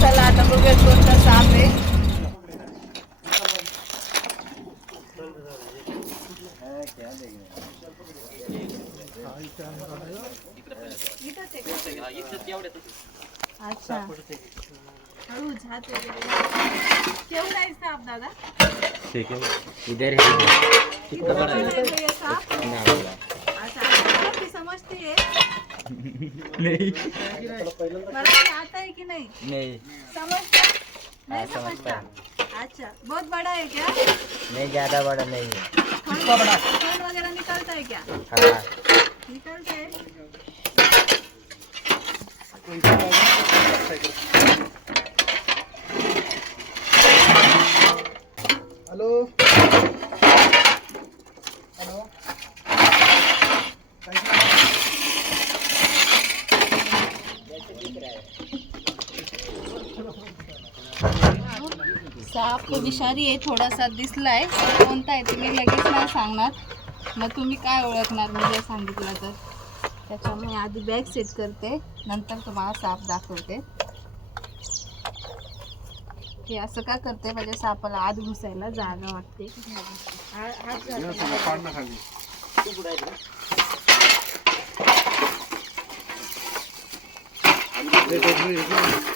चला आता बघूयात कोणता साप आहे? अच्छा. केवढा आहे साप दादा? ठीक है इधर है कितना बड़ा है ये नहीं. आता है कि नहीं? नहीं. समझता नहीं हाँ, समझता समझता अच्छा. बहुत बड़ा है क्या? नहीं ज्यादा बड़ा नहीं. है फल फल वगैरह निकलता है क्या? हाँ. निकलता. है साप विषारी आहे थोडासा दिसलाय. कोणता आहे तुम्ही लगेच नाही सांगणार. मग तुम्ही काय ओळखणार? मी जर सांगितलं तर. त्याच्यामुळे आधी बॅग सेट करते. नंतर तुम्हाला साप दाखवते. हे असं का करते? म्हणजे सापाला आत घुसायला जागा वाटते. हा-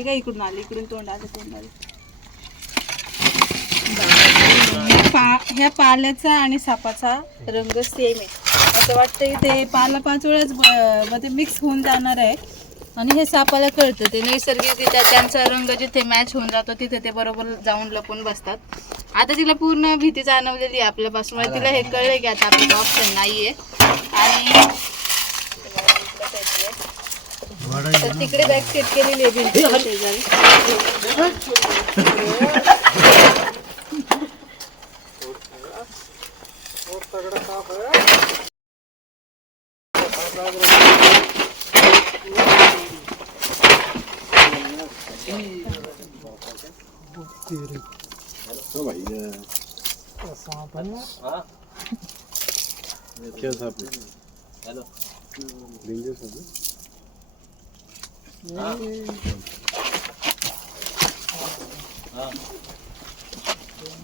ते काय इकडून आले? इकडून तोंड आलं तोंड आलं ह्या पा ह्या पाल्याचा आणि सापाचा रंग सेम आहे. असं वाटतं ते पाला पाच वेळाच मध्ये मिक्स होऊन जाणार आहे. आणि हे सापाला कळतं. ते नैसर्गिकरित्या त्यांचा रंग जिथे मॅच होऊन जातो तिथे ते बरोबर जाऊन लपून बसतात. आता तिला पूर्ण भीती जाणवलेली आहे आपल्यापासून. तिला हे कळलं की आता आपल्याला ऑप्शन नाहीये. आणि तर तिकडे बॅग सेट केलेली आहे भिंतीच्या शेजारी.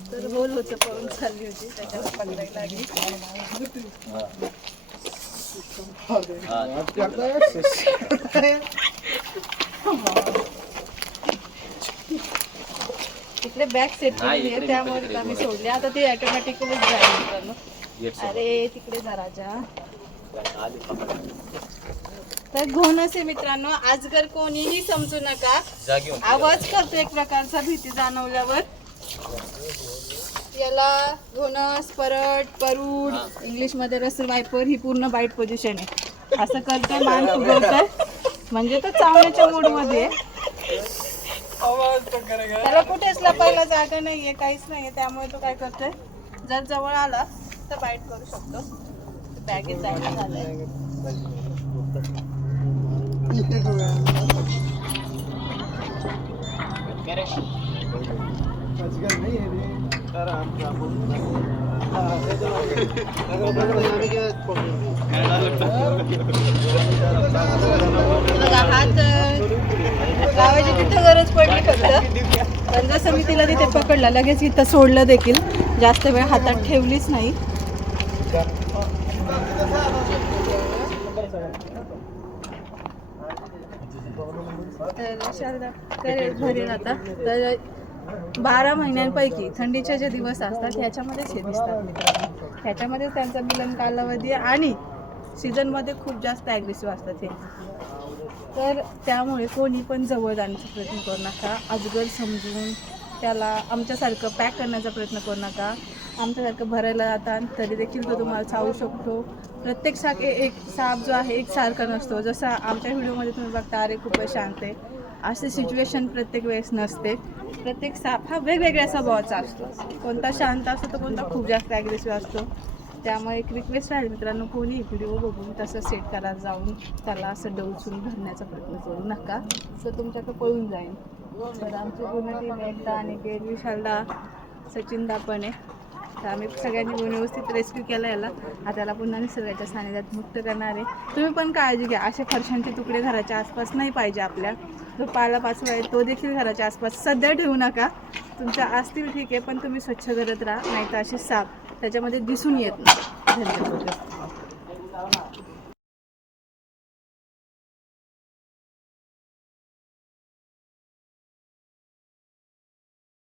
तर होतं पळून चालली होती त्याच्यावर पकडायला लागली तिकडे बॅग सेट केलेली आहे त्यामुळे आम्ही सोडली. आता ती ऑटोमॅटिकलीच जाईल मित्रांनो अरे तिकडे जा राजा. तर घोणस आहे मित्रांनो आजगर कोणीही समजू नका. आवाज करतो एक प्रकारचा भीती जाणवल्यावर. याला घोणस परट परूड इंग्लिशमध्ये रसल वायपर ही पूर्ण बाईट पोझिशन आहे. असं करतोय मान फुगवतोय. म्हणजे तो चावण्याच्या मूडमध्ये. त्याला कुठेच लपायला जागा नाहीये काहीच नाहीये त्यामुळे तो काय करतोय? जर जवळ आला तर बाईट करू शकतो. हात अं, लावायची तिथं गरज पडली फक्त. पण जसं मी तिला तिथे पकडला. लगेच इथं सोडलं देखील. जास्त वेळ हातात ठेवलीच नाही. तर शारदा करेल भरेल आता तर बारा महिन्यांपैकी थंडीचे जे दिवस असतात ह्याच्यामध्येच हे दिसतात ह्याच्यामध्येच त्यांचा मिलन कालावधी आणि सीझनमध्ये खूप जास्त ॲग्रेसिव्ह असतात हे. तर त्यामुळे कोणी पण जवळ जाण्याचा प्रयत्न करू नका. अजगर समजून त्याला आमच्यासारखं पॅक करण्याचा प्रयत्न करू नका. आमच्यासारखं भरायला जातात तरी देखील तो तुम्हाला चावू शकतो. प्रत्येक साप एक साप जो आहे एक सारखा नसतो. जसं आमच्या व्हिडिओमध्ये तुम्ही बघता अरे खूपच शांत आहे. असे सिच्युएशन प्रत्येक वेळेस नसते. प्रत्येक साप हा वेगवेगळ्या स्वभावाचा असतो. कोणता शांत असतो तर कोणता खूप जास्त ॲग्रेसिव्ह असतो. त्यामुळे एक रिक्वेस्ट आहे मित्रांनो कोणी व्हिडिओ बघून तसं सेट करा जाऊन त्याला असं डवचून भरण्याचा प्रयत्न करू नका. तर तुमच्याकडे पळून जाईल तर आमची पूर्ण टीम एकदा आणि गेट विशालदा सचिनदा पण आहे. तर आम्ही सगळ्यांनी व्यवस्थित रेस्क्यू केला याला. आता त्याला पुन्हा निसर्गाच्या सानिध्यात मुक्त करणार आहे. तुम्ही पण काळजी घ्या. असे फरशांचे तुकडे घराच्या आसपास नाही पाहिजे आपल्या. जो पाला पाचवा आहे तो देखील घराच्या आसपास सध्या ठेवू नका. तुमच्या असतील ठीक आहे पण तुम्ही स्वच्छ करत राहा. नाही तर असे साप त्याच्यामध्ये दिसून येत नाही. धन्यवाद.